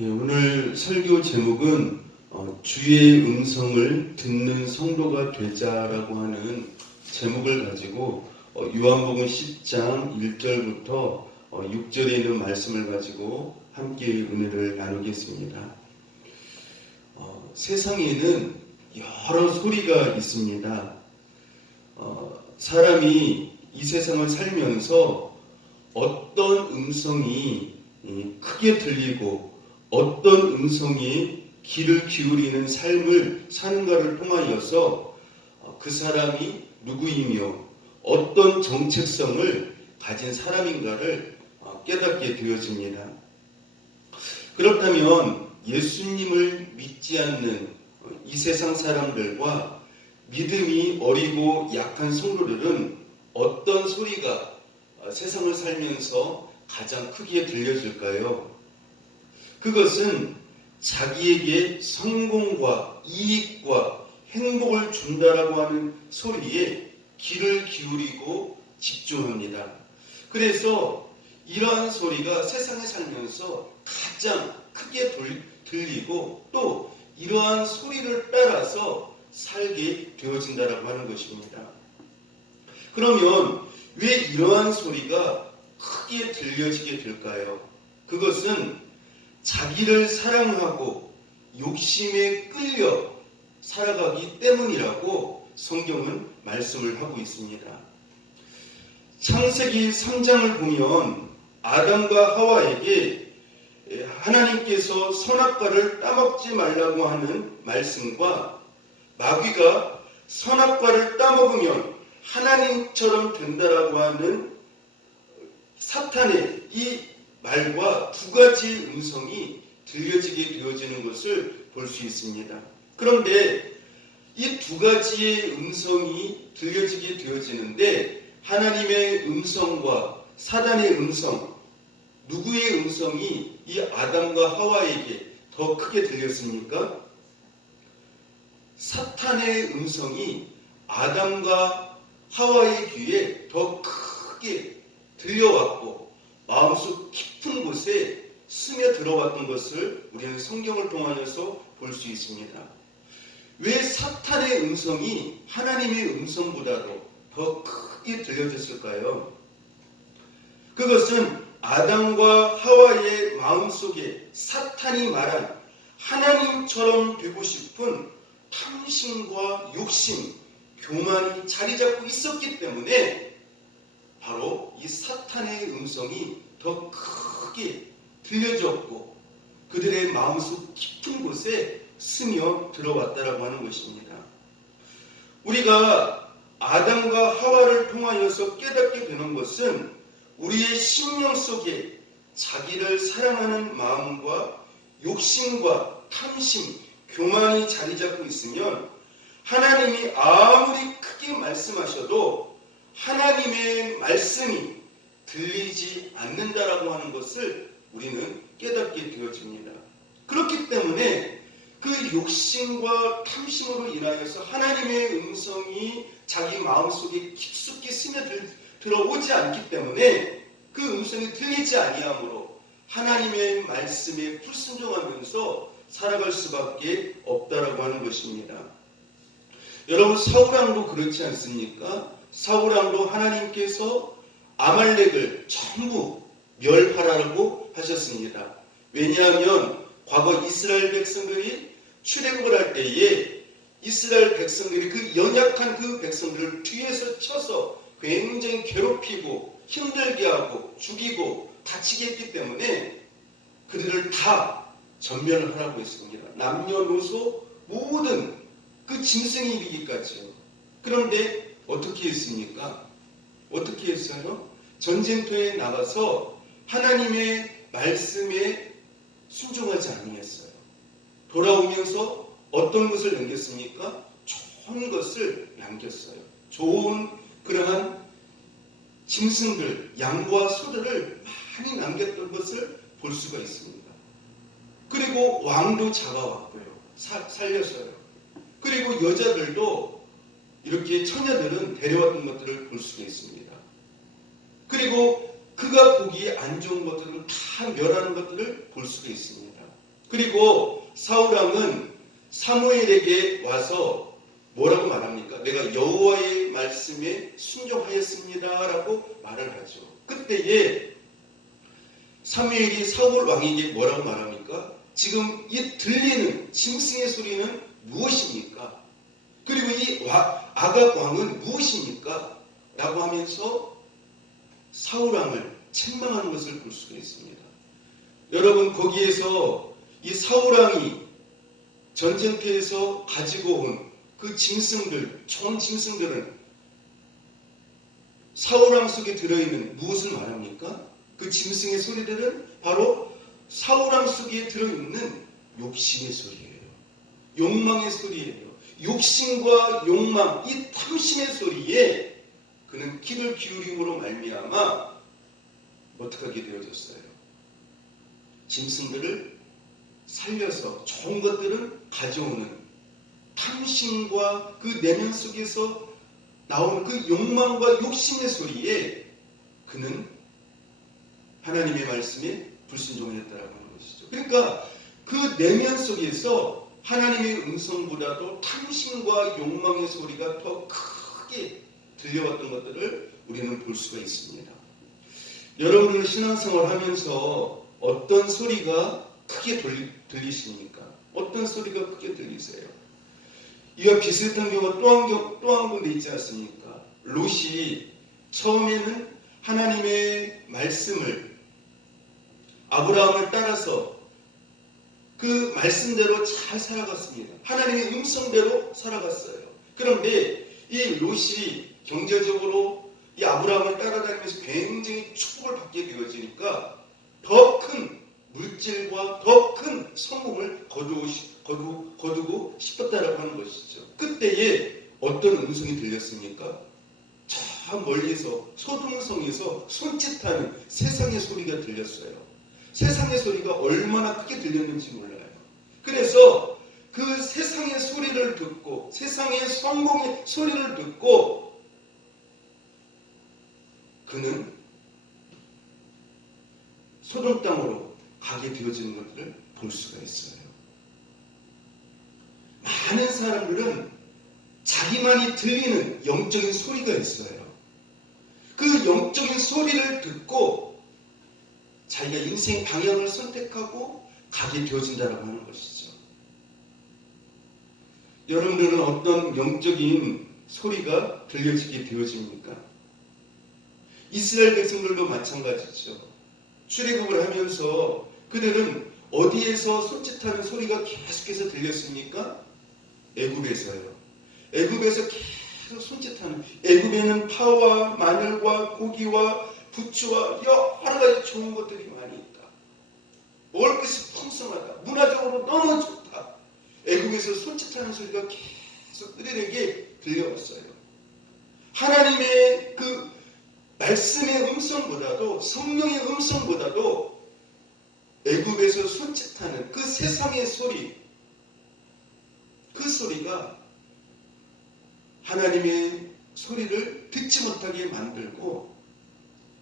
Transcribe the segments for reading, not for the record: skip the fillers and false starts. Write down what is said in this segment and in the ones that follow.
오늘 설교 제목은 주의 음성을 듣는 성도가 되자라고 하는 제목을 가지고 요한복음 10장 1절부터 6절에 있는 말씀을 가지고 함께 은혜를 나누겠습니다. 세상에는 여러 소리가 있습니다. 사람이 이 세상을 살면서 어떤 음성이 크게 들리고 어떤 음성이 귀를 기울이는 삶을 사는가를 통하여서 그 사람이 누구이며 어떤 정체성을 가진 사람인가를 깨닫게 되어집니다. 그렇다면 예수님을 믿지 않는 이 세상 사람들과 믿음이 어리고 약한 성도들은 어떤 소리가 세상을 살면서 가장 크게 들려질까요? 그것은 자기에게 성공과 이익과 행복을 준다라고 하는 소리에 귀를 기울이고 집중합니다. 그래서 이러한 소리가 세상에 살면서 가장 크게 들리고 또 이러한 소리를 따라서 살게 되어진다라고 하는 것입니다. 그러면 왜 이러한 소리가 크게 들려지게 될까요? 그것은 자기를 사랑하고 욕심에 끌려 살아가기 때문이라고 성경은 말씀을 하고 있습니다. 창세기 3장을 보면 아담과 하와에게 하나님께서 선악과를 따먹지 말라고 하는 말씀과 마귀가 선악과를 따먹으면 하나님처럼 된다라고 하는 사탄의 이 말과 두 가지 음성이 들려지게 되어지는 것을 볼 수 있습니다. 그런데 이 두 가지의 음성이 들려지게 되어지는데 하나님의 음성과 사단의 음성, 누구의 음성이 이 아담과 하와에게 더 크게 들렸습니까? 사탄의 음성이 아담과 하와의 귀에 더 크게 들려왔고 마음속 깊은 곳에 스며들어왔던 것을 우리는 성경을 통하여서 볼 수 있습니다. 왜 사탄의 음성이 하나님의 음성보다도 더 크게 들려졌을까요? 그것은 아담과 하와의 마음속에 사탄이 말한 하나님처럼 되고 싶은 탐심과 욕심, 교만이 자리 잡고 있었기 때문에 바로 이 사탄의 음성이 더 크게 들려졌고 그들의 마음속 깊은 곳에 스며 들어왔다라고 하는 것입니다. 우리가 아담과 하와를 통하여서 깨닫게 되는 것은 우리의 심령 속에 자기를 사랑하는 마음과 욕심과 탐심, 교만이 자리 잡고 있으면 하나님이 아무리 크게 말씀하셔도 하나님의 말씀이 들리지 않는다라고 하는 것을 우리는 깨닫게 되어집니다. 그렇기 때문에 그 욕심과 탐심으로 인하여서 하나님의 음성이 자기 마음속에 깊숙이 스며들어오지 않기 때문에 그 음성이 들리지 아니하므로 하나님의 말씀에 불순종하면서 살아갈 수밖에 없다라고 하는 것입니다. 여러분 사울왕도 그렇지 않습니까? 사울왕도 하나님께서 아말렉을 전부 멸하라고 하셨습니다. 왜냐하면 과거 이스라엘 백성들이 출애굽을 할 때에 이스라엘 백성들이 그 연약한 그 백성들을 뒤에서 쳐서 굉장히 괴롭히고 힘들게 하고 죽이고 다치게 했기 때문에 그들을 다 전멸을 하라고 했습니다. 남녀노소 모든 그 짐승에 이르기까지요. 그런데 어떻게 했습니까? 어떻게 했어요? 전쟁터에 나가서 하나님의 말씀에 순종하지 아니했어요. 돌아오면서 어떤 것을 남겼습니까? 좋은 것을 남겼어요. 좋은 그러한 짐승들, 양과 소들을 많이 남겼던 것을 볼 수가 있습니다. 그리고 왕도 잡아왔고요. 살렸어요. 그리고 여자들도 이렇게 처녀들은 데려왔던 것들을 볼 수가 있습니다. 그리고 그가 보기에 안 좋은 것들을 다 멸하는 것들을 볼 수가 있습니다. 그리고 사울왕은 사무엘에게 와서 뭐라고 말합니까? 내가 여호와의 말씀에 순종하였습니다라고 말을 하죠. 그때에 사무엘이 사울 왕에게 뭐라고 말합니까? 지금 이 들리는 짐승의 소리는 무엇입니까? 그리고 이 아각 왕은 무엇입니까? 라고 하면서 사울 왕을 책망하는 것을 볼 수가 있습니다. 여러분, 거기에서 이 사울 왕이 전쟁터에서 가지고 온 그 짐승들, 좋은 짐승들은 사울 왕 속에 들어있는 무엇을 말합니까? 그 짐승의 소리들은 바로 사울 왕 속에 들어있는 욕심의 소리예요. 욕망의 소리예요. 욕심과 욕망, 이 탐심의 소리에 그는 귀를 기울임으로 말미암아 어떻게 하게 되어졌어요? 짐승들을 살려서 좋은 것들을 가져오는 탐심과 그 내면 속에서 나오는 그 욕망과 욕심의 소리에 그는 하나님의 말씀에 불순종했다라고 하는 것이죠. 그러니까 그 내면 속에서 하나님의 음성보다도 탐심과 욕망의 소리가 더 크게 들려왔던 것들을 우리는 볼 수가 있습니다. 여러분들 신앙생활 하면서 어떤 소리가 크게 들리십니까? 어떤 소리가 크게 들리세요? 이와 비슷한 경우가 또 한 군데 있지 않습니까? 롯이 처음에는 하나님의 말씀을 아브라함을 따라서 그 말씀대로 잘 살아갔습니다. 하나님의 음성대로 살아갔어요. 그런데 이 롯이 경제적으로 이 아브라함을 따라다니면서 굉장히 축복을 받게 되어지니까 더 큰 물질과 더 큰 성공을 거두고 싶었다라고 하는 것이죠. 그때에 어떤 음성이 들렸습니까? 저 멀리서 소동성에서 손짓하는 세상의 소리가 들렸어요. 세상의 소리가 얼마나 크게 들렸는지 몰라요. 그래서 그 세상의 소리를 듣고 세상의 성공의 소리를 듣고 그는 소돔 땅으로 가게 되어지는 것들을 볼 수가 있어요. 많은 사람들은 자기만이 들리는 영적인 소리가 있어요. 그 영적인 소리를 듣고 자기가 인생 방향을 선택하고 가게 되어진다고 하는 것이죠. 여러분들은 어떤 영적인 소리가 들려지게 되어집니까? 이스라엘 백성들도 마찬가지죠. 출애굽을 하면서 그들은 어디에서 손짓하는 소리가 계속해서 들렸습니까? 애굽에서요. 애굽에서 계속 손짓하는, 애굽에는 파와 마늘과 고기와 부추와 여러 가지 좋은 것들이 많이 있다. 먹을 것이 풍성하다. 문화적으로 너무 좋다. 애굽에서 손짓하는 소리가 계속 그들에게 들려왔어요. 하나님의 그 말씀의 음성보다도 성령의 음성보다도 애굽에서 손짓하는 그 세상의 소리, 그 소리가 하나님의 소리를 듣지 못하게 만들고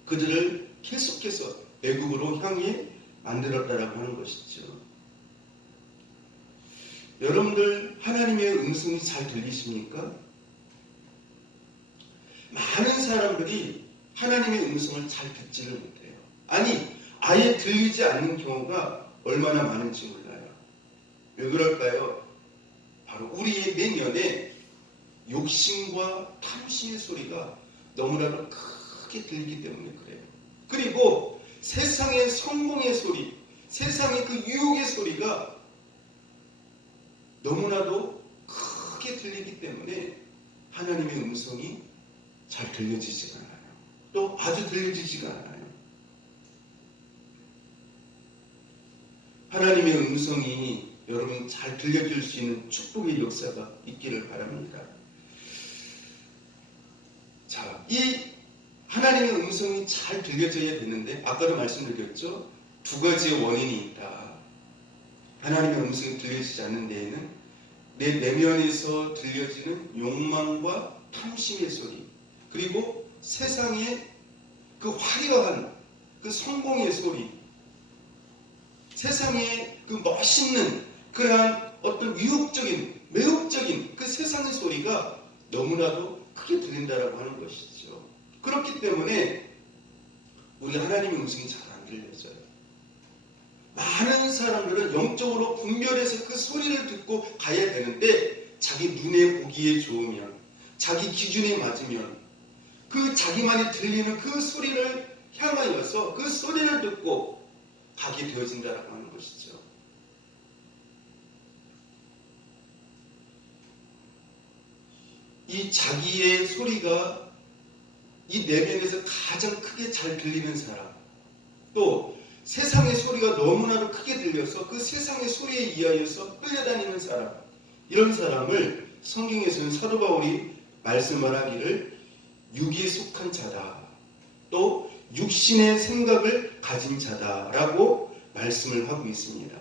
그들을 계속해서 애굽으로 향해 만들었다라고 하는 것이죠. 여러분들 하나님의 음성이 잘 들리십니까? 많은 사람들이 하나님의 음성을 잘 듣지를 못해요. 아니, 아예 들리지 않는 경우가 얼마나 많은지 몰라요. 왜 그럴까요? 바로 우리의 내면에 욕심과 탐심의 소리가 너무나도 크게 들리기 때문에 그래요. 그리고 세상의 성공의 소리, 세상의 그 유혹의 소리가 너무나도 크게 들리기 때문에 하나님의 음성이 잘 들려지지가 않아요. 또 아주 들려지지가 않아요. 하나님의 음성이 여러분 잘 들려줄 수 있는 축복의 역사가 있기를 바랍니다. 자, 이 하나님의 음성이 잘 들려져야 되는데 아까도 말씀드렸죠. 두 가지의 원인이 있다. 하나님의 음성이 들려지지 않는 데에는 내 내면에서 들려지는 욕망과 탐심의 소리, 그리고 세상의 그 화려한 그 성공의 소리, 세상에 그 멋있는 그러한 어떤 유혹적인 매혹적인 그 세상의 소리가 너무나도 크게 들린다라고 하는 것이죠. 그렇기 때문에 우리 하나님의 음성이 잘 안 들려져요. 많은 사람들은 영적으로 분별해서 그 소리를 듣고 가야 되는데 자기 눈에 보기에 좋으면 자기 기준에 맞으면 그 자기만이 들리는 그 소리를 향하여서 그 소리를 듣고 가게 되어진다라고 하는 것이죠. 이 자기의 소리가 이 내면에서 가장 크게 잘 들리는 사람, 또 세상의 소리가 너무나도 크게 들려서 그 세상의 소리에 의하여서 끌려다니는 사람, 이런 사람을 성경에서는 사도 바울이 말씀을 하기를 육에 속한 자다, 또 육신의 생각을 가진 자다라고 말씀을 하고 있습니다.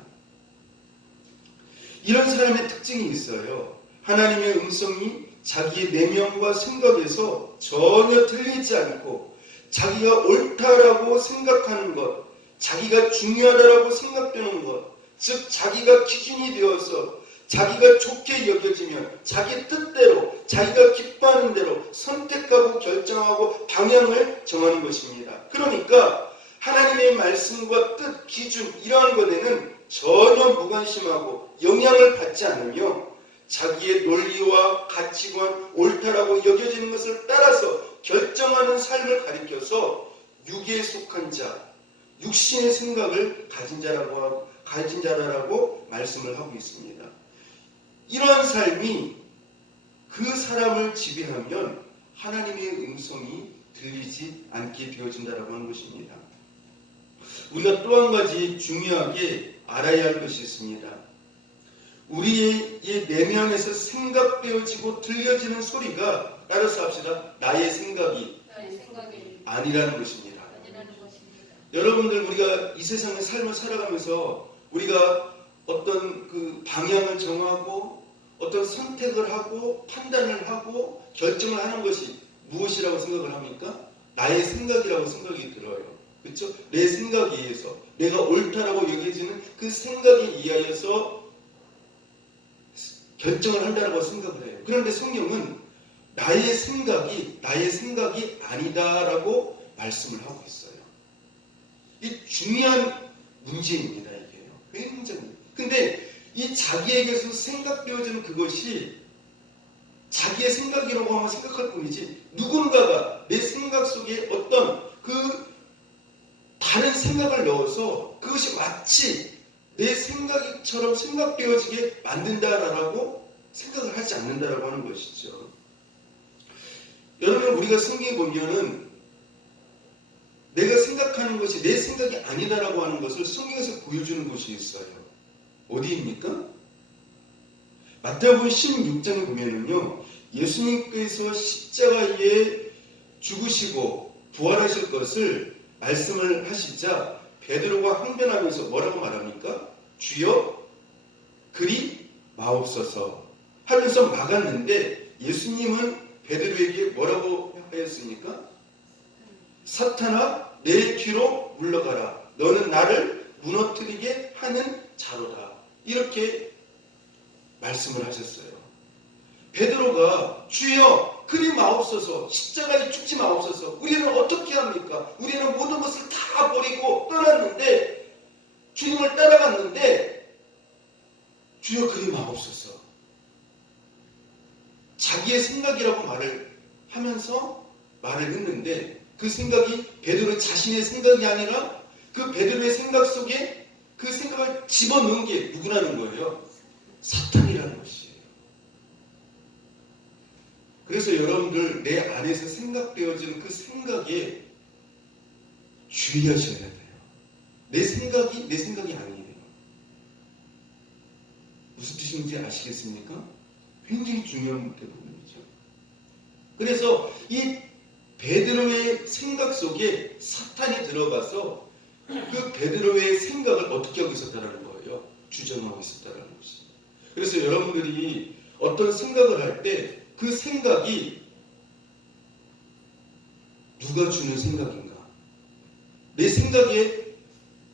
이런 사람의 특징이 있어요. 하나님의 음성이 자기의 내면과 생각에서 전혀 틀리지 않고 자기가 옳다라고 생각하는 것, 자기가 중요하다라고 생각되는 것, 즉 자기가 기준이 되어서 자기가 좋게 여겨지면 자기 뜻대로 자기가 기뻐하는 대로 선택하고 결정하고 방향을 정하는 것입니다. 그러니까 하나님의 말씀과 뜻, 기준 이러한 것에는 전혀 무관심하고 영향을 받지 않으며 자기의 논리와 가치관, 옳다라고 여겨지는 것을 따라서 결정하는 삶을 가리켜서 육에 속한 자, 육신의 생각을 가진 자라고 말씀을 하고 있습니다. 이러한 삶이 그 사람을 지배하면 하나님의 음성이 들리지 않게 되어진다라고 하는 것입니다. 우리가 또 한 가지 중요하게 알아야 할 것이 있습니다. 우리의 내면에서 생각되어지고 들려지는 소리가, 따라서 합시다, 나의 생각이 아니라는 것입니다. 여러분들, 우리가 이 세상의 삶을 살아가면서 우리가 어떤 그 방향을 정하고 어떤 선택을 하고 판단을 하고 결정을 하는 것이 무엇이라고 생각을 합니까? 나의 생각이라고 생각이 들어요. 그렇죠? 내 생각에 의해서, 내가 옳다라고 여겨지는 그 생각에 의하여서 결정을 한다고 생각을 해요. 그런데 성경은 나의 생각이 아니다라고 말씀을 하고 있어요. 이 중요한 문제입니다. 이게요. 굉장히. 근데 이 자기에게서 생각되어지는 그것이 자기의 생각이라고 하면 생각할 뿐이지, 누군가가 내 생각 속에 어떤 그 다른 생각을 넣어서 그것이 마치 내 생각처럼 생각되어지게 만든다라고 생각을 하지 않는다라고 하는 것이죠. 여러분, 우리가 성경에 보면은 내가 생각하는 것이 내 생각이 아니다라고 하는 것을 성경에서 보여주는 곳이 있어요. 어디입니까? 마태복음 16장에 보면은요, 예수님께서 십자가에 죽으시고 부활하실 것을 말씀을 하시자 베드로가 항변하면서 뭐라고 말합니까? 주여 그리 마옵소서 하면서 막았는데, 예수님은 베드로에게 뭐라고 하였습니까? 사탄아, 내 뒤로 물러가라. 너는 나를 무너뜨리게 하는 자로다. 이렇게 말씀을 하셨어요. 베드로가 주여 그리 마옵소서, 십자가에 죽지 마옵소서. 우리는 어떻게 합니까? 우리는 모든 것을 다 버리고 떠났는데, 주님을 따라갔는데 주여 그리 마옵소서. 자기의 생각이라고 말을 하면서 말을 했는데, 그 생각이 베드로 자신의 생각이 아니라 그 베드로의 생각 속에 그 생각을 집어넣은 게 누구라는 거예요? 사탄이라는 것이에요. 그래서 여러분들, 내 안에서 생각되어지는 그 생각에 주의하셔야 돼요. 내 생각이 아니에요. 무슨 뜻인지 아시겠습니까? 굉장히 중요한 부분이죠. 그래서 이 베드로의 생각 속에 사탄이 들어가서 그 베드로의 생각을 어떻게 하고 있었다는 거예요? 주장하고 있었다는 것입니다. 그래서 여러분들이 어떤 생각을 할 때 그 생각이 누가 주는 생각인가? 내 생각의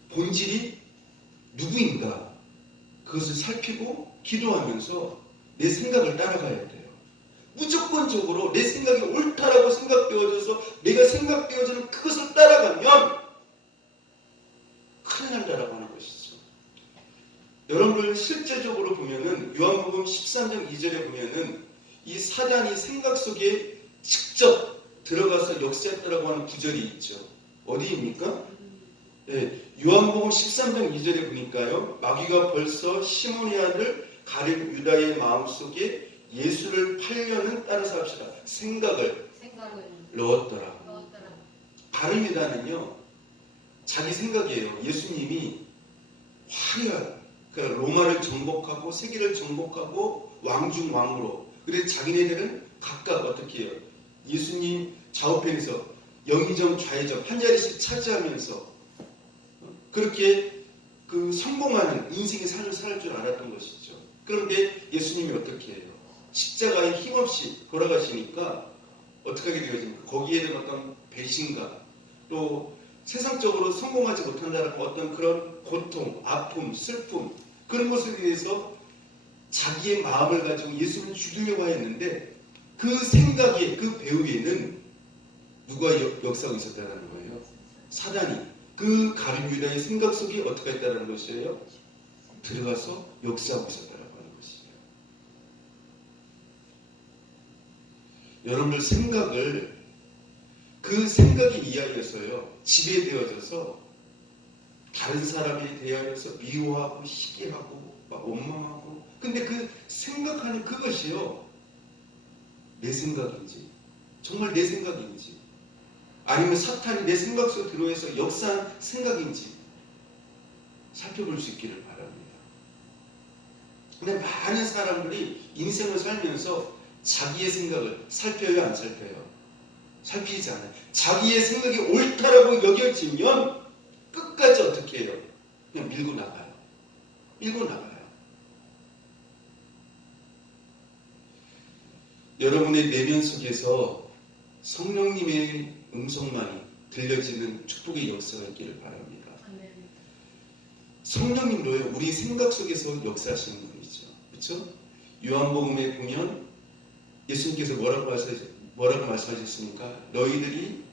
본질이 누구인가 그것을 살피고 기도하면서 내 생각을 따라가야 돼요. 무조건적으로 내 생각이 옳다라고 생각되어져서 내가 생각되어지는 그것을 따라가면 큰일 난다라고 하는 것이죠. 여러분들 실제적으로 보면은 요한복음 13장 2절에 보면은 이 사단이 생각 속에 직접 들어가서 역사했다라고 하는 구절이 있죠. 어디입니까? 네, 요한복음 13장 2절에 보니까요. 마귀가 벌써 시몬의 아들 가룟 유다의 마음속에 예수를 팔려는 따라서 합시다. 생각을 넣었더라. 가룟 유다는요. 자기 생각이에요. 예수님이 화려한 그러니까 로마를 정복하고 세계를 정복하고 왕중 왕으로 그래서 자기네들은 각각 어떻게 해요? 예수님 좌우편에서 영의정 좌의정 한 자리씩 차지하면서 그렇게 그 성공하는 인생의 삶을 살 줄 알았던 것이죠. 그런데 예수님이 어떻게 해요? 십자가에 힘없이 돌아가시니까 어떻게 하게 되어집니까? 거기에 대한 어떤 배신감 또 세상적으로 성공하지 못한다는 어떤 그런 고통, 아픔, 슬픔 그런 것에 대해서 자기의 마음을 가지고 예수님을 죽이려고 했는데 그 생각에 그 배후에는 누가 역사하고 있었다는 거예요? 사단이 그 가룟 유다의 생각 속에 어떻게 했다는 것이에요? 들어가서 역사하고 있었다는 것이에요. 여러분들 생각을 그 생각에 의하여서요 지배되어져서 다른 사람에 대하여서 미워하고 시기하고 막 원망하고 근데 그 생각하는 그것이요 내 생각인지 정말 내 생각인지 아니면 사탄이 내 생각 속에 들어와서 역사한 생각인지 살펴볼 수 있기를 바랍니다. 근데 많은 사람들이 인생을 살면서 자기의 생각을 살펴요 안 살펴요? 살피지 않아요. 자기의 생각이 옳다라고 여겨지면 끝까지 어떻게 해요? 그냥 밀고 나가요. 밀고 나가요. 여러분의 내면 속에서 성령님의 음성만이 들려지는 축복의 역사가 있기를 바랍니다. 성령님도요 우리 생각 속에서 역사하시는 분이죠. 그렇죠? 요한복음에 보면 예수님께서 뭐라고 말씀하셨습니까? 너희들이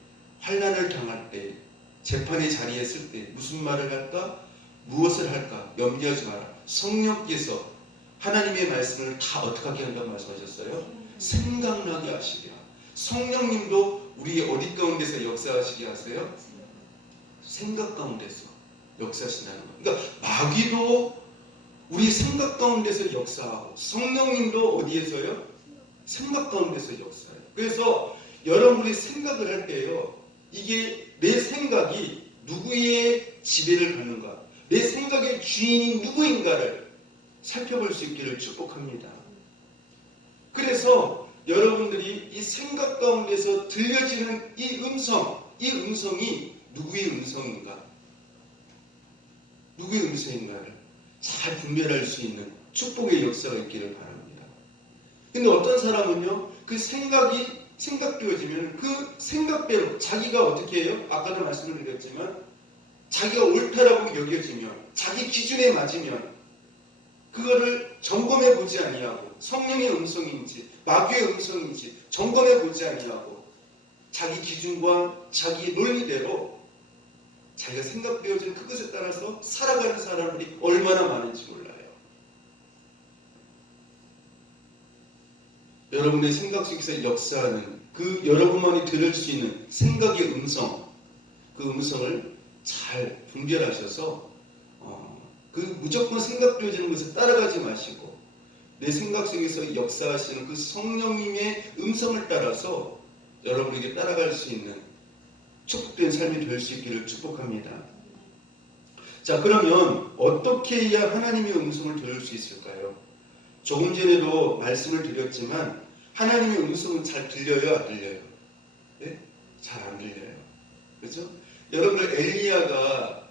환난을 당할 때 재판의 자리에 있을 때 무슨 말을 할까? 무엇을 할까? 염려하지 마라. 성령께서 하나님의 말씀을 다 어떻게 하게 한다고 말씀하셨어요? 생각나게 하시리라. 성령님도 우리의 어디 가운데서 역사하시게 하세요? 생각 가운데서 역사하신다는 거예요. 그러니까 마귀도 우리 생각 가운데서 역사하고 성령님도 어디에서요? 생각 가운데서 역사해요. 그래서 여러분이 생각을 할 때요. 이게 내 생각이 누구의 지배를 받는가 내 생각의 주인이 누구인가를 살펴볼 수 있기를 축복합니다. 그래서 여러분들이 이 생각 가운데서 들려지는 이 음성이 누구의 음성인가 누구의 음성인가를 잘 분별할 수 있는 축복의 역사가 있기를 바랍니다. 근데 어떤 사람은요 그 생각되어지면 그 생각대로 자기가 어떻게 해요? 아까도 말씀을 드렸지만 자기가 옳다라고 여겨지면 자기 기준에 맞으면 그거를 점검해 보지 아니하고 성령의 음성인지 마귀의 음성인지 점검해 보지 아니하고 자기 기준과 자기 논리대로 자기가 생각되어진 그것에 따라서 살아가는 사람들이 얼마나 많은지 몰라요. 여러분의 생각 속에서 역사하는 그 여러분만이 들을 수 있는 생각의 음성 그 음성을 잘 분별하셔서 그 무조건 생각되어지는 것을 따라가지 마시고 내 생각 속에서 역사하시는 그 성령님의 음성을 따라서 여러분에게 따라갈 수 있는 축복된 삶이 될 수 있기를 축복합니다. 자, 그러면 어떻게 해야 하나님의 음성을 들을 수 있을까요? 조금 전에도 말씀을 드렸지만 하나님의 음성은 잘 들려요? 안 들려요? 네? 잘 안 들려요. 그렇죠? 여러분들 엘리야가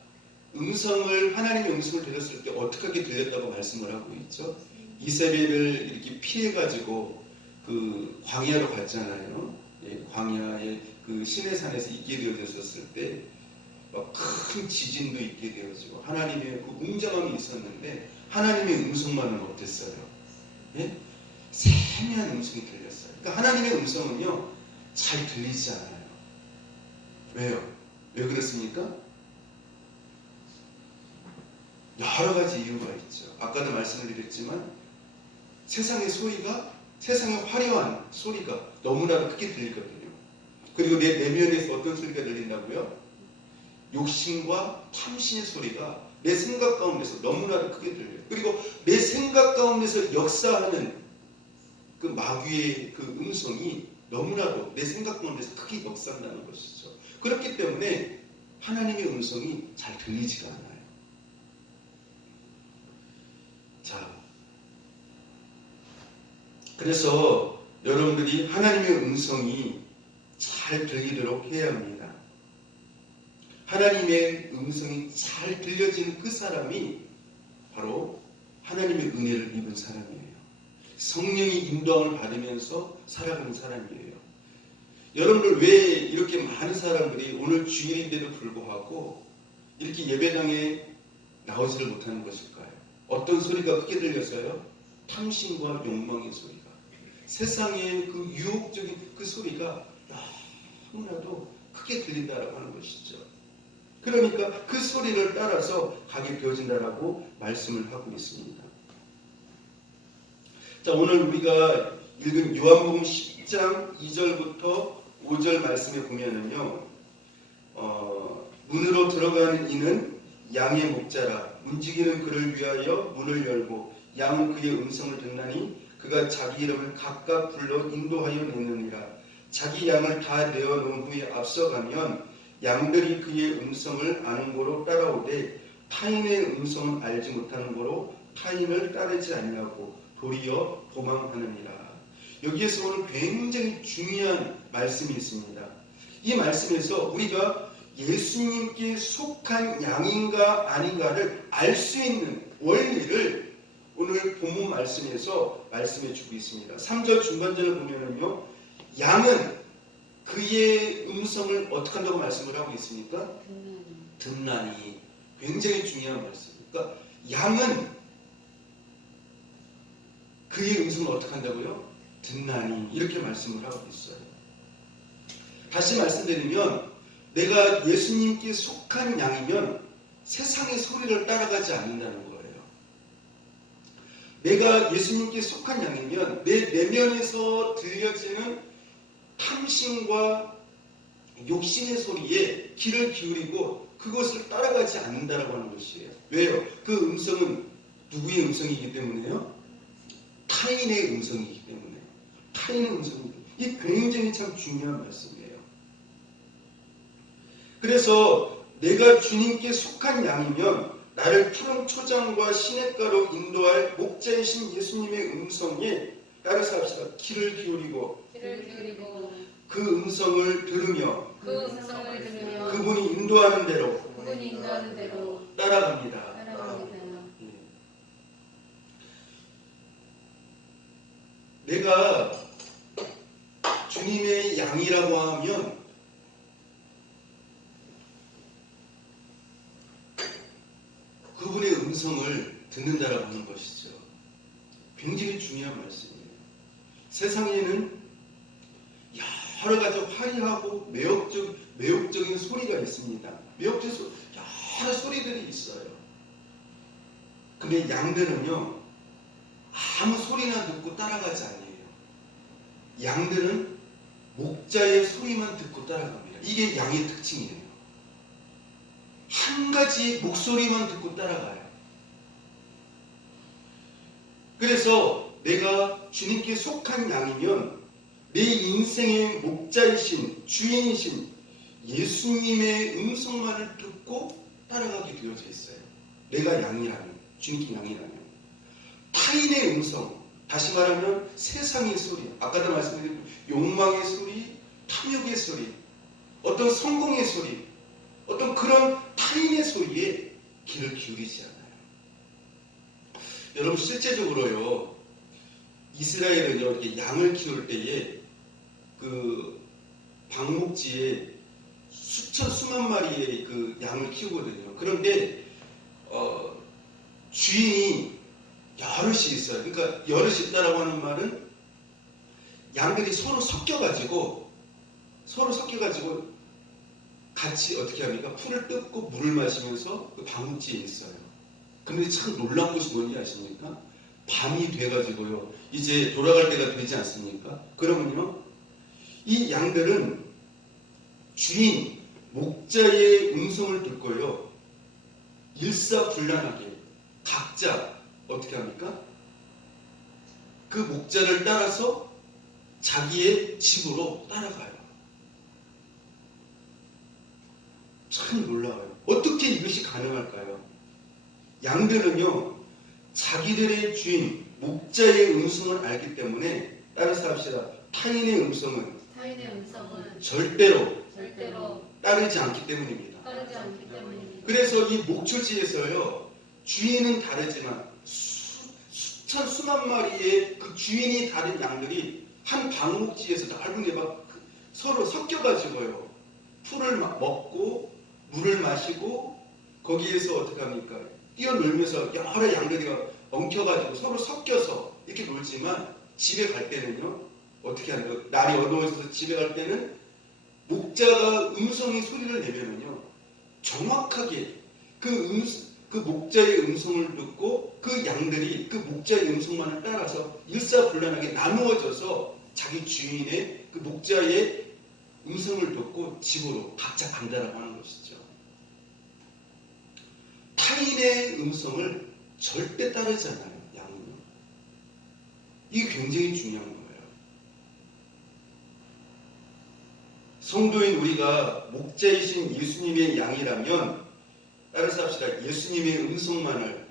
하나님의 음성을 들었을 때 어떻게 들렸다고 말씀을 하고 있죠? 이세벨을 이렇게 피해가지고 그 광야로 갔잖아요. 예, 광야의 그 시내산에서 있게 되어졌을 때 막 큰 지진도 있게 되어지고 하나님의 그 웅장함이 있었는데 하나님의 음성만은 어땠어요? 예? 세미한 음성이 들렸어요. 그러니까 하나님의 음성은요 잘 들리지 않아요. 왜요? 왜 그렇습니까? 여러 가지 이유가 있죠. 아까도 말씀을 드렸지만 세상의 화려한 소리가 너무나도 크게 들리거든요. 그리고 내 내면에서 어떤 소리가 들린다고요? 욕심과 탐심의 소리가 내 생각 가운데서 너무나도 크게 들려요. 그리고 내 생각 가운데서 역사하는 그 마귀의 그 음성이 너무나도 내 생각 가운데서 크게 역사한다는 것이죠. 그렇기 때문에 하나님의 음성이 잘 들리지가 않아요. 자, 그래서 여러분들이 하나님의 음성이 잘 들리도록 해야 합니다. 하나님의 음성이 잘 들려지는 그 사람이 바로 하나님의 은혜를 입은 사람이에요. 성령의 인도함을 받으면서 살아가는 사람이에요. 여러분들 왜 이렇게 많은 사람들이 오늘 주일인데도 불구하고 이렇게 예배당에 나오지를 못하는 것일까요? 어떤 소리가 크게 들려서요? 탐심과 욕망의 소리가, 세상의 그 유혹적인 그 소리가 너무나도 크게 들린다라고 하는 것이죠. 그러니까 그 소리를 따라서 가게 되어진다라고 말씀을 하고 있습니다. 자, 오늘 우리가 읽은 요한복음 10장 2절부터 5절 말씀에 보면은요, 문으로 들어가는 이는 양의 목자라. 움직이는 그를 위하여 문을 열고 양은 그의 음성을 듣나니 그가 자기 이름을 각각 불러 인도하여 내느니라. 자기 양을 다 내어놓은 후에 앞서가면 양들이 그의 음성을 아는 고로 따라오되 타인의 음성은 알지 못하는 고로 타인을 따르지 아니하고 도리어 도망하느니라. 여기에서 오늘 굉장히 중요한 말씀이 있습니다. 이 말씀에서 우리가 예수님께 속한 양인가 아닌가를 알 수 있는 원리를 오늘 본문 말씀에서 말씀해 주고 있습니다. 3절 중간절을 보면은요, 양은 그의 음성을 어떻게 한다고 말씀을 하고 있습니까? 듣나니. 굉장히 중요한 말씀. 그러니까 양은 그의 음성을 어떻게 한다고요? 듣나니. 이렇게 말씀을 하고 있어요. 다시 말씀드리면 내가 예수님께 속한 양이면 세상의 소리를 따라가지 않는다는 거예요. 내가 예수님께 속한 양이면 내 내면에서 들려지는 탐심과 욕심의 소리에 귀를 기울이고 그것을 따라가지 않는다라고 하는 것이에요. 왜요? 그 음성은 누구의 음성이기 때문에요? 타인의 음성이기 때문에. 타인의 음성이기 때문에. 이게 굉장히 참 중요한 말씀이에요. 그래서 내가 주님께 속한 양이면 나를 푸른 초장과 시냇가로 인도할 목자이신 예수님의 음성에 따라서 합시다. 귀를 기울이고 그 음성을 들으며 그분이 인도하는 대로 따라갑니다. 내가 주님의 양이라고 하면 그분의 음성을 듣는다라고 하는 것이죠. 굉장히 중요한 말씀이에요. 세상에는 여러 가지 화려하고 매혹적인 소리가 있습니다. 매혹적인 여러 소리들이 있어요. 근데 양들은요, 아무 소리나 듣고 따라가지 않아요. 양들은 목자의 소리만 듣고 따라갑니다. 이게 양의 특징이에요. 한 가지 목소리만 듣고 따라가요. 그래서 내가 주님께 속한 양이면 내 인생의 목자이신 주인이신 예수님의 음성만을 듣고 따라가게 되어져 있어요. 내가 양이라면, 주님께 양이라면. 타인의 음성, 다시 말하면 세상의 소리, 아까도 말씀드린 욕망의 소리, 탐욕의 소리, 어떤 성공의 소리, 어떤 그런 타인의 소리에 귀를 기울이지 않아요. 여러분, 실제적으로요, 이스라엘은 이렇게 양을 키울 때에 그 방목지에 수천 수만 마리의 그 양을 키우거든요. 그런데 주인이 여럿이 있어요. 그러니까 여럿이 있다라고 하는 말은 양들이 서로 섞여가지고 같이 어떻게 합니까? 풀을 뜯고 물을 마시면서 그 방울지에 있어요. 그런데 참 놀라운 것이 뭔지 아십니까? 밤이 돼가지고요. 이제 돌아갈 때가 되지 않습니까? 그러면요, 이 양들은 주인 목자의 음성을 듣고요, 일사불란하게 각자 어떻게 합니까? 그 목자를 따라서 자기의 집으로 따라가요. 참 놀라워요. 어떻게 이것이 가능할까요? 양들은요, 자기들의 주인 목자의 음성을 알기 때문에, 따라서 합시다. 타인의 음성은 절대로 따르지 않기 때문입니다. 그래서 이 목초지에서요, 주인은 다르지만 수천 수만 마리의 그 주인이 다른 양들이 한 방목지에서 넓은 데 막 서로 섞여가지고요, 풀을 먹고 물을 마시고 거기에서 어떻게 합니까? 뛰어놀면서 여러 양들이 엉켜가지고 서로 섞여서 이렇게 놀지만, 집에 갈 때는요, 어떻게 하는 거예요? 날이 어두워져서 집에 갈 때는 목자가 음성이 소리를 내면은요, 정확하게 그 목자의 음성을 듣고 그 양들이 그 목자의 음성만을 따라서 일사불란하게 나누어져서 자기 주인의 그 목자의 음성을 듣고 집으로 각자 간다라고 하는 것이죠. 타인의 음성을 절대 따르지 않아요, 양은요. 이게 굉장히 중요한 거예요. 성도인 우리가 목자이신 예수님의 양이라면, 따라서 합시다. 예수님의 음성만을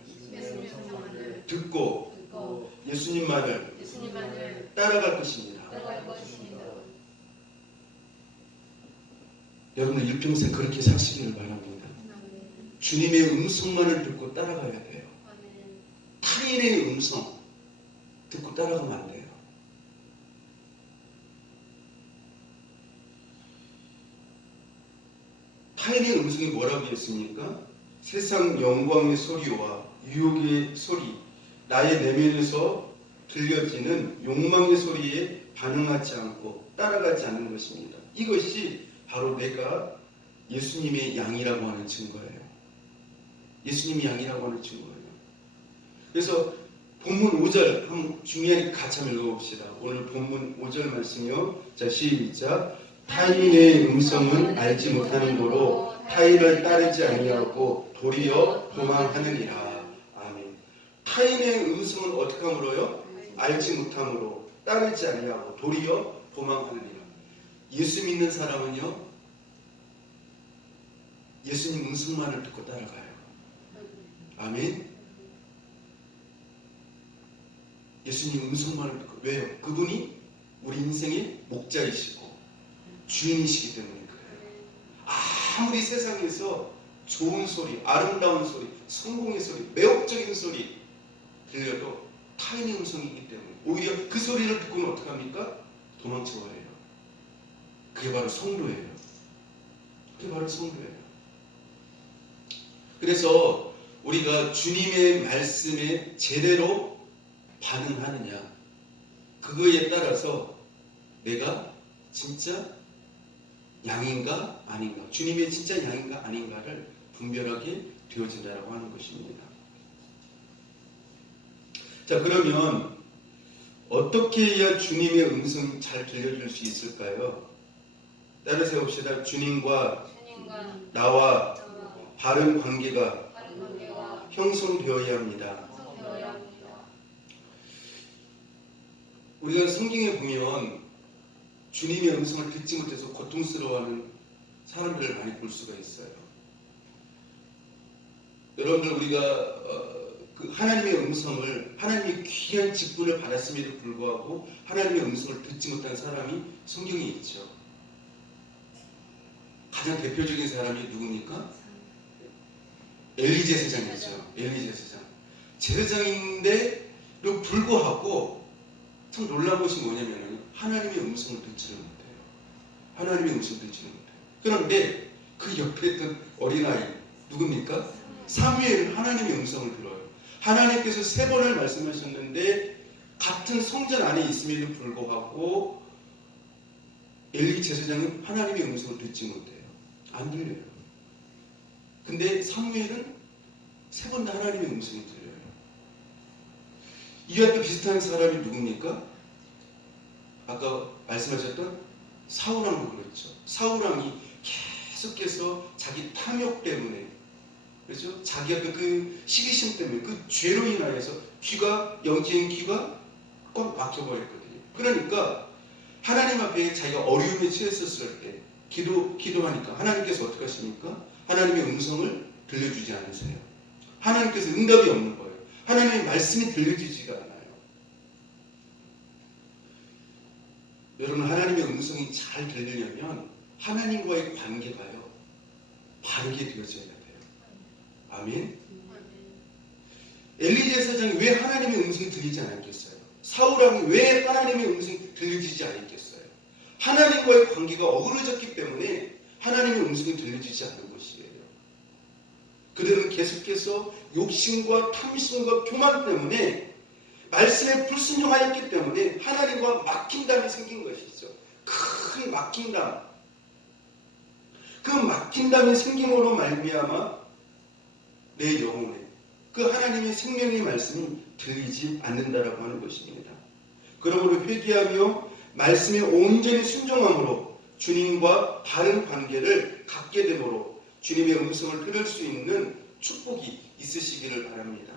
듣고 예수님만을 따라갈 것입니다. 여러분들 일평생 그렇게 사시기를 바랍니다. 주님의 음성만을 듣고 따라가야 돼요. 타인의 음성 듣고 따라가면 안 돼요. 타인의 음성이 뭐라고 했습니까? 세상 영광의 소리와 유혹의 소리, 나의 내면에서 들려지는 욕망의 소리에 반응하지 않고 따라가지 않는 것입니다. 이것이 바로 내가 예수님의 양이라고 하는 증거예요. 예수님의 양이라고 하는 증거예요. 그래서 본문 5절 한번 중요하게 같이 한번 읽어봅시다. 오늘 본문 5절 말씀이요. 자, 시작. 타인의 음성은 알지 못하는 도로 타인을 따르지 아니하고 도리어 도망하느니라. 아멘. 타인의 음성은 어떻게 함으로요? 알지 못함으로 따르지 아니하고 도리어 도망하느니라. 예수 믿는 사람은요, 예수님 음성만을 듣고 따라가요. 아멘. 예수님 음성만을 듣고. 왜요? 그분이 우리 인생의 목자이시고 주인이시기 때문에 그래요. 아무리 세상에서 좋은 소리, 아름다운 소리, 성공의 소리, 매혹적인 소리 들려도 타인의 음성이기 때문에 오히려 그 소리를 듣고는 어떻게 합니까? 도망쳐버려요. 그게 바로 성도예요. 그게 바로 성도예요. 그래서 우리가 주님의 말씀에 제대로 반응하느냐, 그거에 따라서 내가 진짜 양인가 아닌가, 주님의 진짜 양인가 아닌가를 분별하게 되어진다고 하는 것입니다. 자, 그러면 어떻게 해야 주님의 음성이 잘 들려줄 수 있을까요? 따라서 봅시다. 주님과 나와 바른 관계가 형성되어야 합니다. 우리가 성경에 보면 주님의 음성을 듣지 못해서 고통스러워하는 사람들을 많이 볼 수가 있어요. 여러분들, 우리가 그 하나님의 음성을, 하나님의 귀한 직분을 받았음에도 불구하고 하나님의 음성을 듣지 못한 사람이 성경에 있죠. 가장 대표적인 사람이 누굽니까? 엘리 제사장이죠. 엘리 제사장. 제사장인데도 불구하고 참 놀라운 것이 뭐냐면 하나님의 음성을 듣지를 못해요. 하나님의 음성을 듣지를 못해요. 그런데 그 옆에 있던 어린아이 누굽니까? 사무엘은 하나님의 음성을 들어요. 하나님께서 3번을 말씀하셨는데 같은 성전 안에 있음에도 불구하고 엘리 제사장은 하나님의 음성을 듣지 못해요. 안 들려요. 근데 사무엘은 3번 다 하나님의 음성이 들려요. 이와 또 비슷한 사람이 누굽니까? 아까 말씀하셨던 사울왕도 그렇죠. 사울왕이 계속해서 자기 탐욕 때문에, 그렇죠? 자기가 그 시기심 때문에 그 죄로 인하여서 영적인 귀가 꽉 막혀버렸거든요. 그러니까 하나님 앞에 자기가 어려움에 처했었을 때 기도하니까 하나님께서 어떻게 하십니까? 하나님의 음성을 들려주지 않으세요. 하나님께서 응답이 없는 거예요. 하나님의 말씀이 들려주지가 않아요. 여러분, 하나님의 음성이 잘 들리려면 하나님과의 관계가요, 바르게 되어져야 돼요. 아멘. 엘리 제사장이 왜 하나님의 음성이 들리지 않았겠어요? 사울왕이 왜 하나님의 음성이 들려지지 않았겠어요? 하나님과의 관계가 어그러졌기 때문에 하나님의 음성이 들려지지 않는 것이에요. 그들은 계속해서 욕심과 탐심과 교만 때문에 말씀에 불순종하였기 때문에 하나님과 막힌담이 생긴 것이죠. 큰 막힌담. 그 막힌담이 생김으로 말미암아 내 영혼에 그 하나님의 생명의 말씀이 들리지 않는다라고 하는 것입니다. 그러므로 회개하며 말씀에 온전히 순종함으로 주님과 바른 관계를 갖게 되므로 주님의 음성을 들을 수 있는 축복이 있으시기를 바랍니다.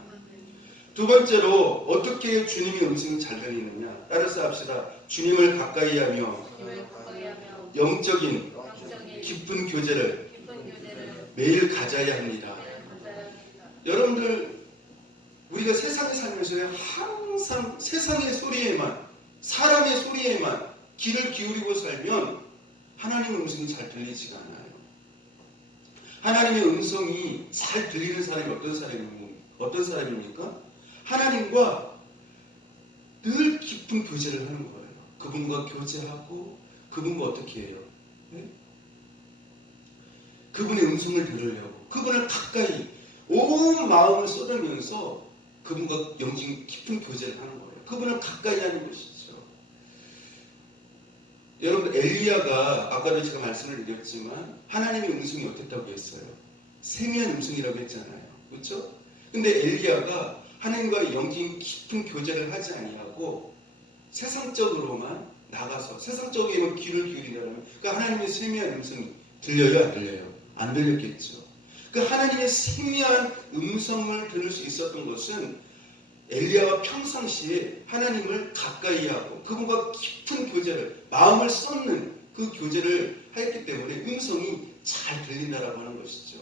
두 번째로 어떻게 주님의 음성이 잘 들리느냐, 따라서 합시다. 주님을 가까이 하며 영적인 깊은 교제를 매일 가져야 합니다. 여러분들, 우리가 세상에 살면서 항상 세상의 소리에만, 사람의 소리에만 귀를 기울이고 살면 하나님의 음성이 잘 들리지가 않아요. 하나님의 음성이 잘 들리는 사람이 어떤 사람입니까? 하나님과 늘 깊은 교제를 하는 거예요. 그분과 교제하고 그분과 어떻게 해요? 네? 그분의 음성을 들으려고 그분을 가까이 온 마음을 쏟으면서 그분과 영적인 깊은 교제를 하는 거예요. 그분을 가까이 하는 것이죠. 여러분, 엘리야가 아까도 제가 말씀을 드렸지만 하나님의 음성이 어땠다고 했어요? 세미한 음성이라고 했잖아요. 그렇죠? 근데 엘리야가 하나님과 영적인 깊은 교제를 하지 아니하고 세상적으로만 나가서 세상적으로만 귀를 기울인다면 그 하나님의 세미한 음성이 들려요? 안 들려요? 안 들렸겠죠. 그 하나님의 세미한 음성을 들을 수 있었던 것은 엘리야가 평상시에 하나님을 가까이 하고 그분과 깊은 교제를, 마음을 쏟는 그 교제를 했기 때문에 음성이 잘 들린다라고 하는 것이죠.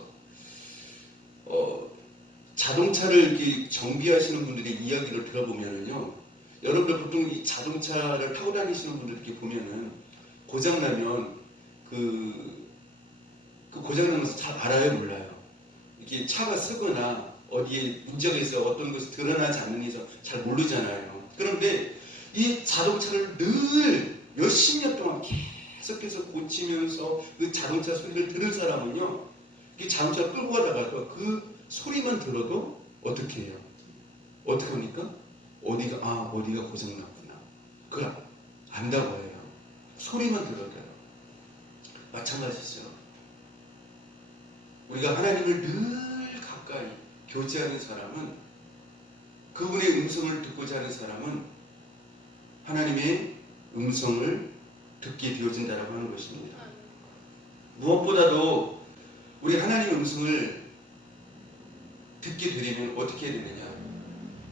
자동차를 이렇게 정비하시는 분들의 이야기를 들어보면요, 여러분들 보통 이 자동차를 타고 다니시는 분들 이렇게 보면은 고장나면 그 고장나는 것을 잘 알아요, 몰라요? 이렇게 차가 쓰거나 어디에 문제가 있어 어떤 것이 드러나지 않는 이상 잘 모르잖아요. 그런데 이 자동차를 늘 몇십 년 동안 계속해서 고치면서 그 자동차 소리를 들을 사람은요, 이 자동차 끌고 가다가도 그 소리만 들어도 어떻게 해요? 어떻게 합니까? 어디가 고장났구나. 그걸 안다고 해요. 소리만 들어도요. 마찬가지죠. 우리가 하나님을 늘 가까이 교제하는 사람은, 그분의 음성을 듣고자 하는 사람은 하나님의 음성을 듣게 되어진다라고 하는 것입니다. 무엇보다도 우리 하나님의 음성을 듣게 되려면 어떻게 해야 되느냐?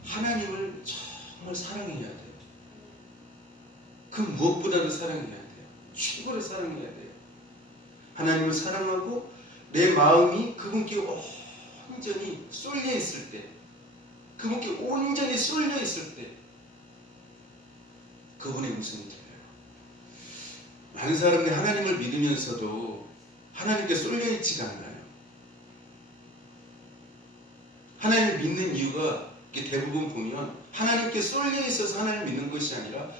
하나님을 정말 사랑해야 돼요. 그 무엇보다도 사랑해야 돼요. 최고로 사랑해야 돼요. 하나님을 사랑하고 내 마음이 그분께 온전히 쏠려 있을 때, 그분께 온전히 쏠려 있을 때 그분의 음성이 들려요. 많은 사람들이 하나님을 믿으면서도 하나님께 쏠려 있지가 않아요. 하나님을 믿는 이유가 대부분 보면 하나님께 쏠려 있어서 하나님을 믿는 것이 아니라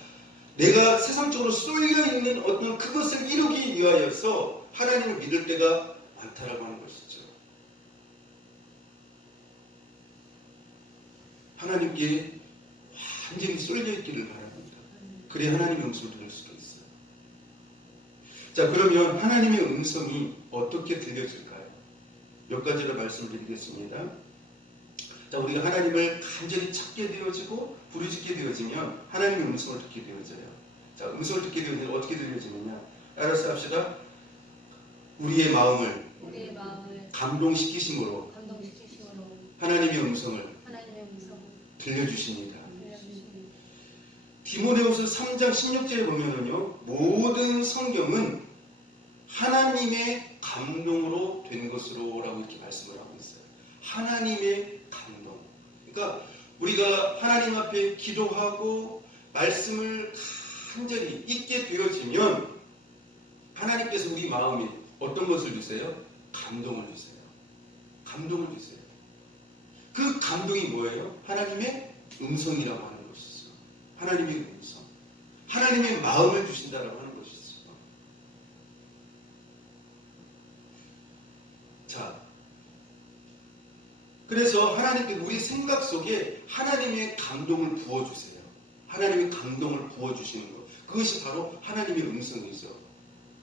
내가 세상적으로 쏠려 있는 어떤 그것을 이루기 위하여서 하나님을 믿을 때가 많다라고 하는 것이죠. 하나님께 완전히 쏠려 있기를 바랍니다. 그래야 하나님의 음성을 들을 수가 있어요. 자, 그러면 하나님의 음성이 어떻게 들려질까요? 몇 가지로 말씀드리겠습니다. 자, 우리가 하나님을 간절히 찾게 되어지고 부르짖게 되어지면 하나님의 음성을 듣게 되어져요. 자, 음성을 듣게 되어지면 어떻게 들려지느냐? 따라서 합시다. 우리의 마음을 감동시키심으로 하나님의 음성을 들려주십니다. 디모데후서 3장 16절에 보면은요, 모든 성경은 하나님의 감동으로 된 것으로라고 이렇게 말씀을 하고 있어요. 하나님의 감동. 그러니까 우리가 하나님 앞에 기도하고 말씀을 간절히 잊게 되어지면 하나님께서 우리 마음에 어떤 것을 주세요? 감동을 주세요. 감동을 주세요. 그 감동이 뭐예요? 하나님의 음성이라고 하는 것이죠. 하나님의 음성. 하나님의 마음을 주신다라고 하는 것이죠. 자, 그래서 하나님께 우리 생각 속에 하나님의 감동을 부어주세요. 하나님의 감동을 부어주시는 것. 그것이 바로 하나님의 음성이죠.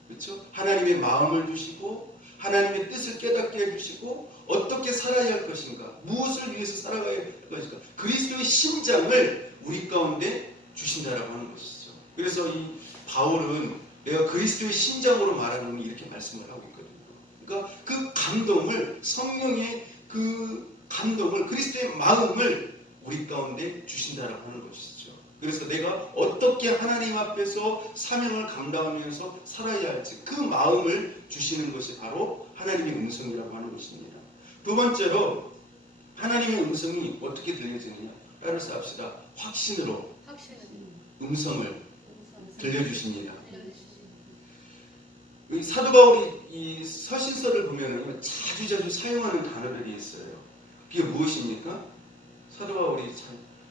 그렇죠? 하나님의 마음을 주시고 하나님의 뜻을 깨닫게 해주시고 어떻게 살아야 할 것인가, 무엇을 위해서 살아가야 할 것인가, 그리스도의 심장을 우리 가운데 주신다라고 하는 것이죠. 그래서 이 바울은 내가 그리스도의 심장으로 말하는 이렇게 말씀을 하고 있거든요. 그러니까 그 감동을, 성령의 그 감동을, 그리스도의 마음을 우리 가운데 주신다라고 하는 것이죠. 그래서 내가 어떻게 하나님 앞에서 사명을 감당하면서 살아야 할지 그 마음을 주시는 것이 바로 하나님의 음성이라고 하는 것입니다. 두 번째로 하나님의 음성이 어떻게 들려지느냐? 따라서 합시다. 확신으로 음성을 들려주십니다. 사도 바울이 이 서신서를 보면 자주 사용하는 단어들이 있어요. 그게 무엇입니까? 사도 바울이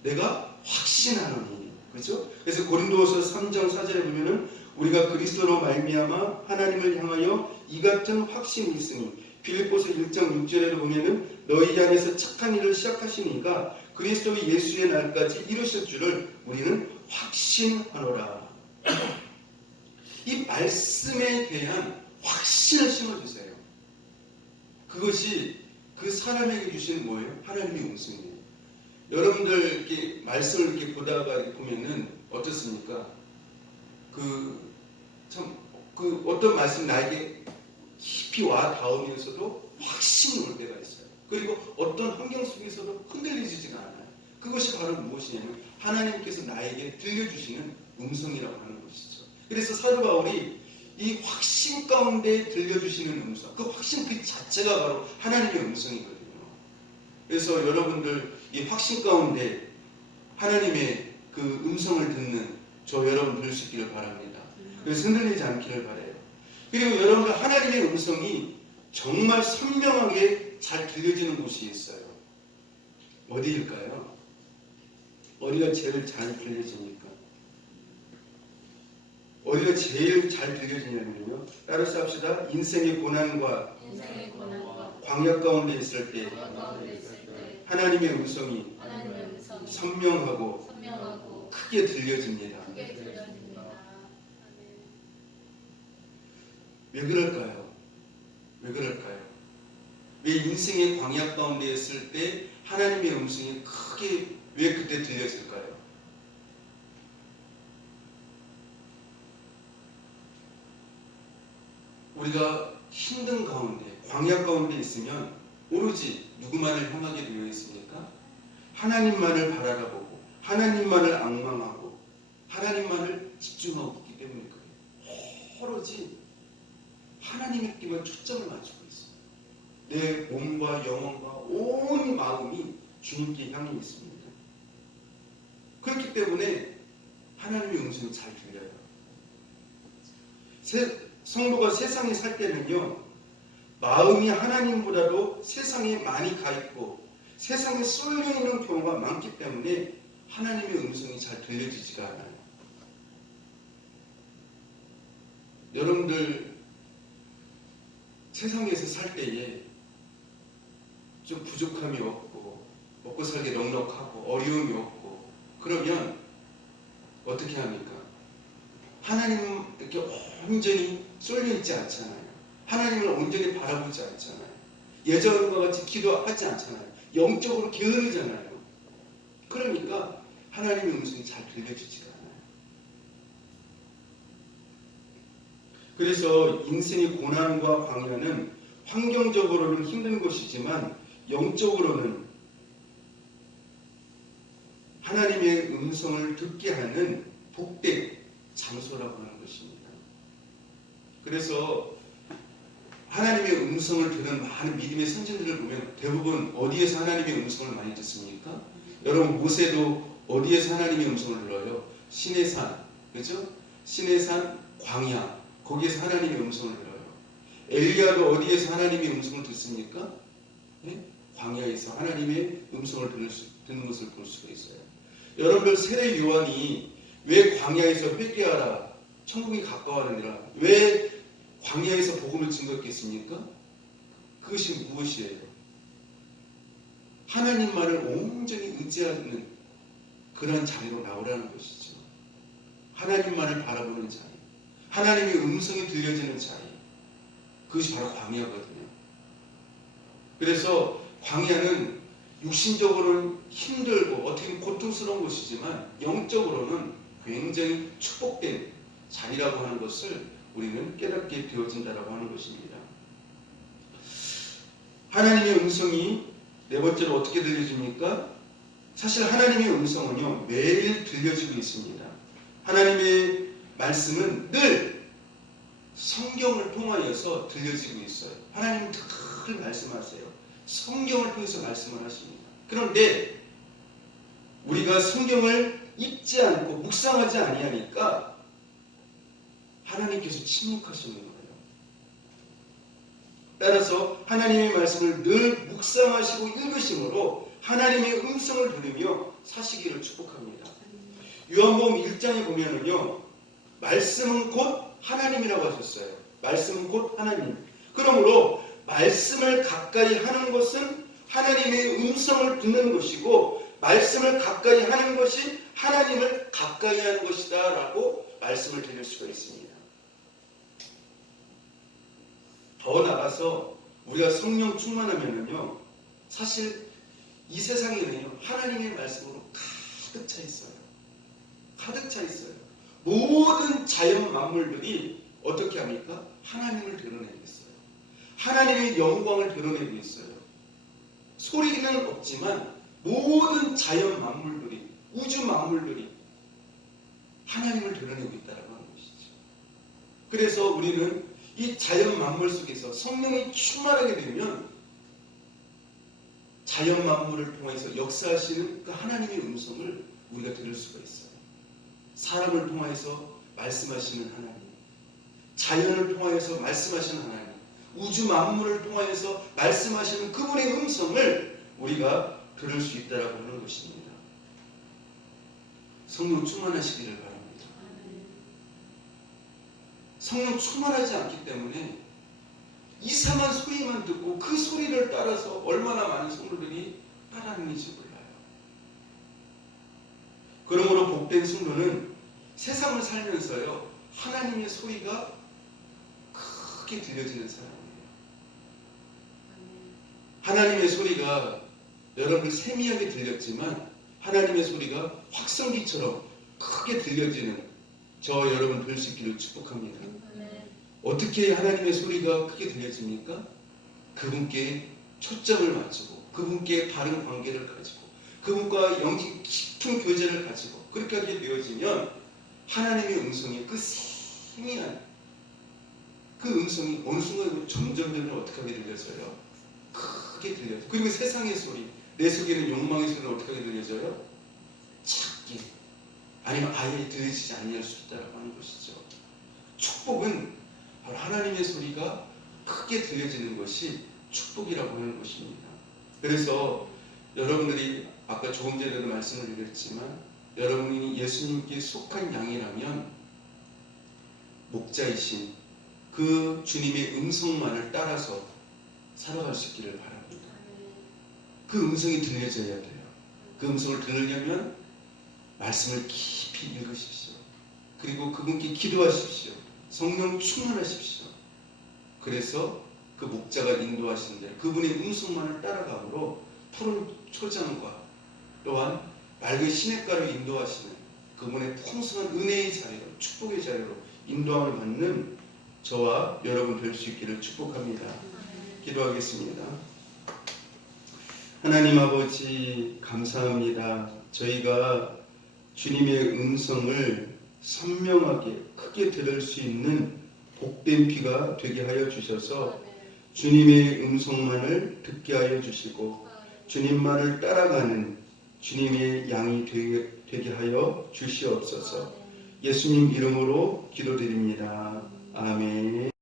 내가 확신하노니, 그렇죠? 그래서 고린도후서 3장 4절에 보면은 우리가 그리스도로 말미암아 하나님을 향하여 이 같은 확신이 있으니, 빌립보서 1장 6절에 보면은 너희 안에서 착한 일을 시작하신 이가 그리스도 예수의 날까지 이루실 줄을 우리는 확신하노라. 이 말씀에 대한 확신을 심어주세요. 그것이 그 사람에게 주신 뭐예요? 하나님의 음성이에요. 여러분들 이렇게 말씀을 이렇게 보다가 이렇게 보면은 어떻습니까? 어떤 말씀 나에게 깊이 와 닿으면서도 확신이 올 때가 있어요. 그리고 어떤 환경 속에서도 흔들리지가 않아요. 그것이 바로 무엇이냐면 하나님께서 나에게 들려주시는 음성이라고 하는 것이죠. 그래서 사도 바울이 이 확신 가운데 들려주시는 음성, 그 확신 그 자체가 바로 하나님의 음성이거든요. 그래서 여러분들 이 확신 가운데 하나님의 그 음성을 듣는 저 여러분 될 수 있기를 바랍니다. 그래서 흔들리지 않기를 바라요. 그리고 여러분들 하나님의 음성이 정말 선명하게 잘 들려지는 곳이 있어요. 어디일까요? 어디가 제일 잘 들려집니까? 어디가 제일 잘 들려지냐면요. 따라서 합시다. 인생의 고난과 광야 가운데 있을 때 하나님의 음성이 선명하고 크게 들려집니다. 왜 그럴까요? 왜 그럴까요? 왜 인생의 광야 가운데 있을 때 하나님의 음성이 크게 왜 그때 들렸을까요? 우리가 힘든 가운데, 광야 가운데 있으면 오로지 누구만을 향하게 되어 있습니까? 하나님만을 바라보고 하나님만을 앙망하고 하나님만을 집중하고 있기 때문에 그래요. 오로지 하나님께만 초점을 맞추고 있어요. 내 몸과 영혼과 온 마음이 주님께 향해 있습니다. 그렇기 때문에 하나님의 음성이 잘 들려요. 성도가 세상에 살 때는요, 마음이 하나님보다도 세상에 많이 가 있고 세상에 쏠려 있는 경우가 많기 때문에 하나님의 음성이 잘 들려지지가 않아요. 여러분들 세상에서 살 때에 좀 부족함이 없고 먹고 살기 넉넉하고 어려움이 없고 그러면 어떻게 합니까? 하나님은 이렇게 온전히 쏠려 있지 않잖아요. 하나님을 온전히 바라보지 않잖아요. 예전과 같이 기도하지 않잖아요. 영적으로 게으르잖아요. 그러니까 하나님의 음성이 잘 들려지지가 않아요. 그래서 인생의 고난과 광야는 환경적으로는 힘든 것이지만 영적으로는 하나님의 음성을 듣게 하는 복된 장소라고 하는 것입니다. 그래서 하나님의 음성을 듣는 많은 믿음의 선진들을 보면 대부분 어디에서 하나님의 음성을 많이 듣습니까? 여러분 모세도 어디에서 하나님의 음성을 들어요? 시내산, 그죠? 시내산, 광야, 거기에서 하나님의 음성을 들어요. 엘리야도 어디에서 하나님의 음성을 듣습니까? 네? 광야에서 하나님의 음성을 듣는 것을 볼 수가 있어요. 여러분들 세례 요한이 왜 광야에서 회개하라, 천국이 가까워하느니라, 왜 광야에서 복음을 증거했겠습니까? 그것이 무엇이에요? 하나님만을 온전히 의지하는 그런 자리로 나오라는 것이죠. 하나님만을 바라보는 자리, 하나님의 음성이 들려지는 자리, 그것이 바로 광야거든요. 그래서 광야는 육신적으로는 힘들고 어떻게 보면 고통스러운 곳이지만 영적으로는 굉장히 축복된 자리라고 하는 것을 우리는 깨닫게 되어진다라고 하는 것입니다. 하나님의 음성이 네 번째로 어떻게 들려집니까? 사실 하나님의 음성은요 매일 들려지고 있습니다. 하나님의 말씀은 늘 성경을 통하여서 들려지고 있어요. 하나님은 늘 말씀하세요. 성경을 통해서 말씀을 하십니다. 그런데 우리가 성경을 읽지 않고 묵상하지 아니하니까 하나님께서 침묵하시는 거예요. 따라서 하나님의 말씀을 늘 묵상하시고 읽으심으로 하나님의 음성을 들으며 사시기를 축복합니다. 요한복음 1장에 보면은요 말씀은 곧 하나님이라고 하셨어요. 말씀은 곧 하나님. 그러므로 말씀을 가까이 하는 것은 하나님의 음성을 듣는 것이고 말씀을 가까이 하는 것이 하나님을 가까이 하는 것이다 라고 말씀을 드릴 수가 있습니다. 더 나가서 우리가 성령 충만하면은요 사실 이 세상에는요 하나님의 말씀으로 가득 차 있어요. 가득 차 있어요. 모든 자연 만물들이 어떻게 합니까? 하나님을 드러내고 있어요. 하나님의 영광을 드러내고 있어요. 소리는 없지만 모든 자연 만물들이, 우주 만물들이 하나님을 드러내고 있다고 하는 것이죠. 그래서 우리는 이 자연 만물 속에서 성령이 충만하게 되면 자연 만물을 통해서 역사하시는 그 하나님의 음성을 우리가 들을 수가 있어요. 사람을 통해서 말씀하시는 하나님, 자연을 통해서 말씀하시는 하나님, 우주 만물을 통해서 말씀하시는 그분의 음성을 우리가 들을 수 있다고 하는 것입니다. 성령 충만하시기를 바랍니다. 성령 충만하지 않기 때문에 이상한 소리만 듣고 그 소리를 따라서 얼마나 많은 성도들이 따라하는지 몰라요. 그러므로 복된 성도는 세상을 살면서요 하나님의 소리가 크게 들려지는 사람이에요. 하나님의 소리가 여러분 세미하게 들렸지만 하나님의 소리가 확성기처럼 크게 들려지는 저 여러분 될 수 있기를 축복합니다. 어떻게 하나님의 소리가 크게 들려집니까? 그분께 초점을 맞추고 그분께 바른 관계를 가지고 그분과 영적 깊은 교제를 가지고 그렇게 하게 되어지면 하나님의 음성이 그 세미한 그 음성이 어느 순간 점점 어떻게 하게 들려져요? 크게 들려져요. 그리고 세상의 소리, 내 속에는 욕망의 소리는 어떻게 하게 들려져요? 작게 아니면 아예 들리지 아니할 수 있다고 하는 것이죠. 축복은 바로 하나님의 소리가 크게 들려지는 것이 축복이라고 하는 것입니다. 그래서 여러분들이 아까 조금 전에도 말씀을 드렸지만 여러분이 예수님께 속한 양이라면 목자이신 그 주님의 음성만을 따라서 살아갈 수 있기를 바랍니다. 그 음성이 들려져야 돼요. 그 음성을 들으려면 말씀을 깊이 읽으십시오. 그리고 그분께 기도하십시오. 성령 충만하십시오. 그래서 그 목자가 인도하시는 대로 그분의 음성만을 따라가므로 푸른 초장과 또한 맑은 시냇가로 인도하시는 그분의 풍성한 은혜의 자리로, 축복의 자리로 인도함을 받는 저와 여러분 될 수 있기를 축복합니다. 기도하겠습니다. 하나님 아버지 감사합니다. 저희가 주님의 음성을 선명하게 크게 들을 수 있는 복된 귀가 되게 하여 주셔서 주님의 음성만을 듣게 하여 주시고 주님만을 따라가는 주님의 양이 되게 하여 주시옵소서. 예수님 이름으로 기도드립니다. 아멘.